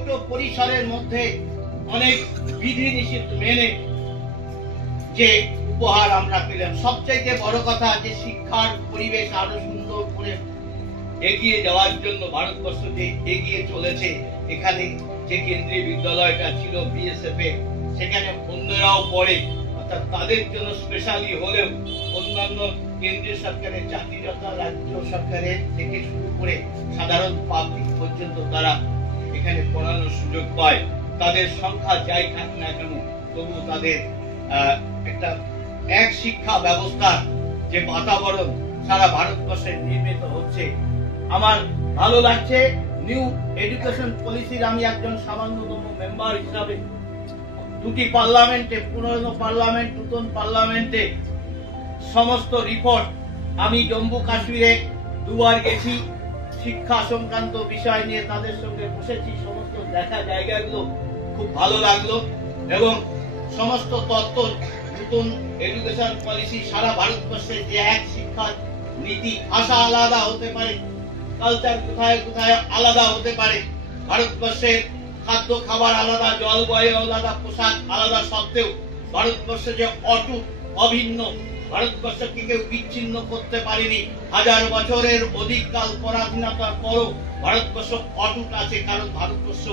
ছোট পরিসরের মধ্যে অনেক বিধিনিষেধ মেনে যে উপহার আমরা পেলাম, সবচাইতে বড় কথা যে শিক্ষার পরিবেশ আরো সুন্দর করে এগিয়ে যাওয়ার জন্য ভারতবর্ষ যে এগিয়ে চলেছে। এখানে যে কেন্দ্রীয় বিদ্যালয়টা ছিল বিএসএফ এ, সেখানে অন্যরাও পড়ে, অর্থাৎ তাদের জন্য স্পেশালি হলেও অন্যান্য কেন্দ্রীয় সরকারের চাকরিরত, রাজ্য সরকারের থেকে শুরু করে সাধারণ পাবলিক পর্যন্ত তারা এখানে পড়ানোর সুযোগ পায়। তাদের সংখ্যা যাই থাক না কেন, তবু তাদের একটা এক শিক্ষা ব্যবস্থার যে বাতাবরণ সারা ভারতবর্ষে নির্মিত হচ্ছে। আমার ভালো লাগছে নিউ এডুকেশন পলিসির আমি একজন সামান্যতম মেম্বার হিসাবে দুটি পার্লামেন্টে, পুরনো পার্লামেন্ট, নতুন পার্লামেন্টে সমস্ত রিপোর্ট আমি জম্মু কাশ্মীরে দুবার গেছি, শিক্ষা সংক্রান্ত বিষয় নিয়ে তাদের সঙ্গে বসেছি, সমস্ত দেখা জায়গাগুলো খুব ভালো লাগলো এবং সমস্ত তত্ত্ব নতুন এডুকেশন পলিসি সারা ভারতবর্ষে যে এক শিক্ষা নীতি, ভাষা আলাদা হতে পারে, কালচার কোথায় কোথায় আলাদা হতে পারে, ভারতবর্ষের খাদ্য খাবার আলাদা, জলবায়ু আলাদা, পোশাক আলাদা সত্ত্বেও ভারতবর্ষ যে অটুট অভিন্ন, ভারতবর্ষকে কেউ বিচ্ছিন্ন করতে পারেনি। 1000 বছরের অধিক কাল পরাধীনতার পরও ভারতবর্ষ অটুট আছে, কারণ ভারতবর্ষ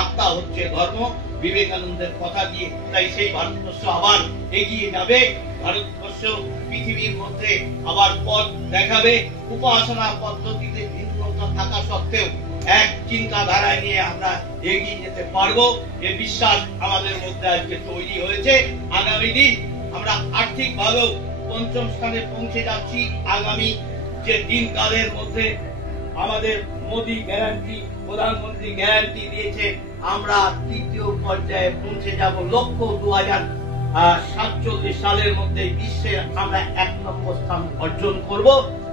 আত্মা হচ্ছে ধর্ম, বিবেকানন্দের কথা দিয়ে। তাই সেই ভারতবর্ষ আবার এগিয়ে যাবে, ভারতবর্ষ পৃথিবীর মধ্যে আবার পথ দেখাবে। উপাসনা পদ্ধতিতে ভিন্নতা থাকা সত্ত্বেও এক চিন্তাধারায় নিয়ে আমরা এগিয়ে যেতে পারবো, এ বিশ্বাস আমাদের মধ্যে আজকে তৈরি হয়েছে। আগামী দিন আমরা আর্থিক ভাবেও 5ম স্থানে পৌঁছে যাচ্ছি। আগামী যে দিনকালের মধ্যে আমাদের মোদী গ্যারান্টি, প্রধানমন্ত্রী গ্যারান্টি দিয়েছে, আমরা 3য় পর্যায়ে পৌঁছে যাব। লক্ষ্য 2047 সালের মধ্যে বিশ্বের আমরা 1 নম্বর স্থান অর্জন করব।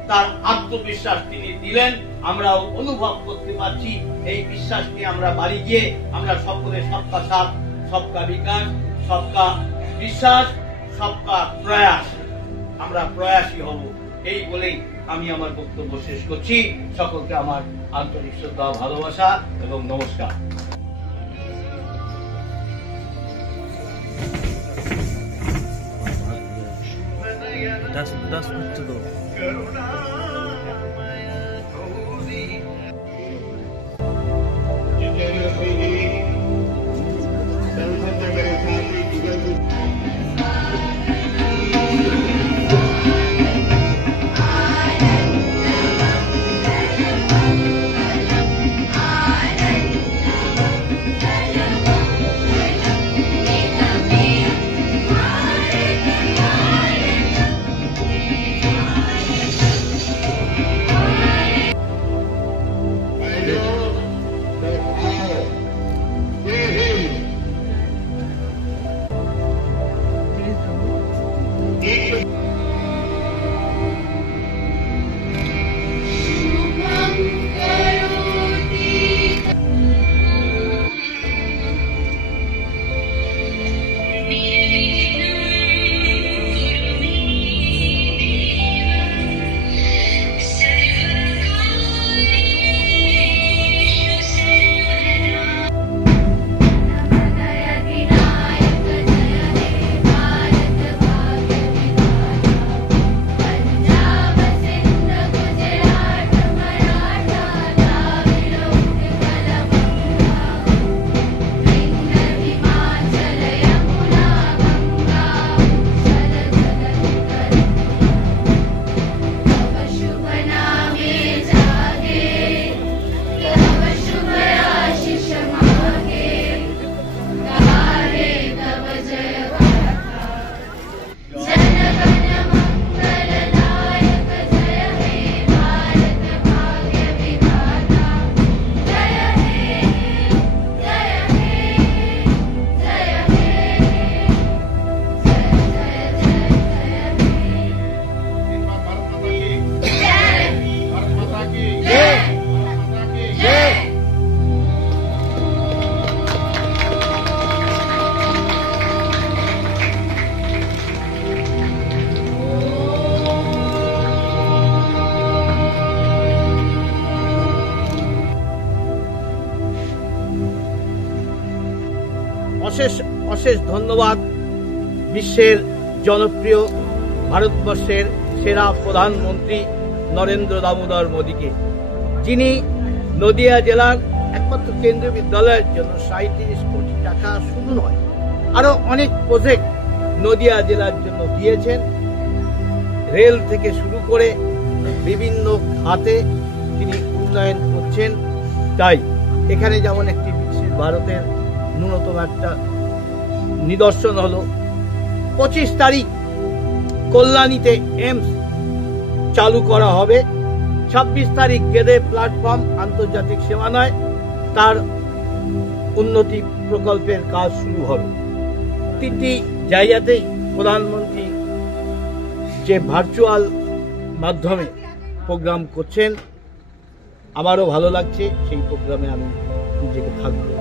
তার আত্মবিশ্বাস তিনি দিলেন, আমরাও অনুভব করতে পারছি। এই বিশ্বাস নিয়ে আমরা বাড়ি গিয়ে আমরা সকলে সবকা সাথ, সবকা বিকাশ, সবকা বিশ্বাস, সবকা প্রয়াস, আমরা প্রয়াসী হব, এই বলেই আমি আমার বক্তব্য শেষ করছি। সকলকে আমার আন্তরিক শ্রদ্ধা, ভালোবাসা এবং নমস্কার। That's good to go. অশেষ অশেষ ধন্যবাদ বিশ্বের জনপ্রিয় ভারতবর্ষের সেরা প্রধানমন্ত্রী নরেন্দ্র দামোদর মোদীকে, যিনি নদিয়া জেলার একমাত্র কেন্দ্রীয় বিদ্যালয়ের জন্য 37 কোটি টাকা শুধু নয়, আরো অনেক প্রজেক্ট নদিয়া জেলার জন্য দিয়েছেন। রেল থেকে শুরু করে বিভিন্ন খাতে তিনি উন্নয়ন করছেন। তাই এখানে যেমন একটি বিকশিত ভারতের ন্যূনতম একটা নিদর্শন হলো 25 তারিখ কল্যাণীতে এইমস চালু করা হবে, 26 তারিখ গেদে প্ল্যাটফর্ম আন্তর্জাতিক সীমানায় তার উন্নতি প্রকল্পের কাজ শুরু হবে। তিনটি জায়গাতেই প্রধানমন্ত্রী যে ভার্চুয়াল মাধ্যমে প্রোগ্রাম করছেন, আমারও ভালো লাগছে। সেই প্রোগ্রামে আমি নিজেকে থাকবো।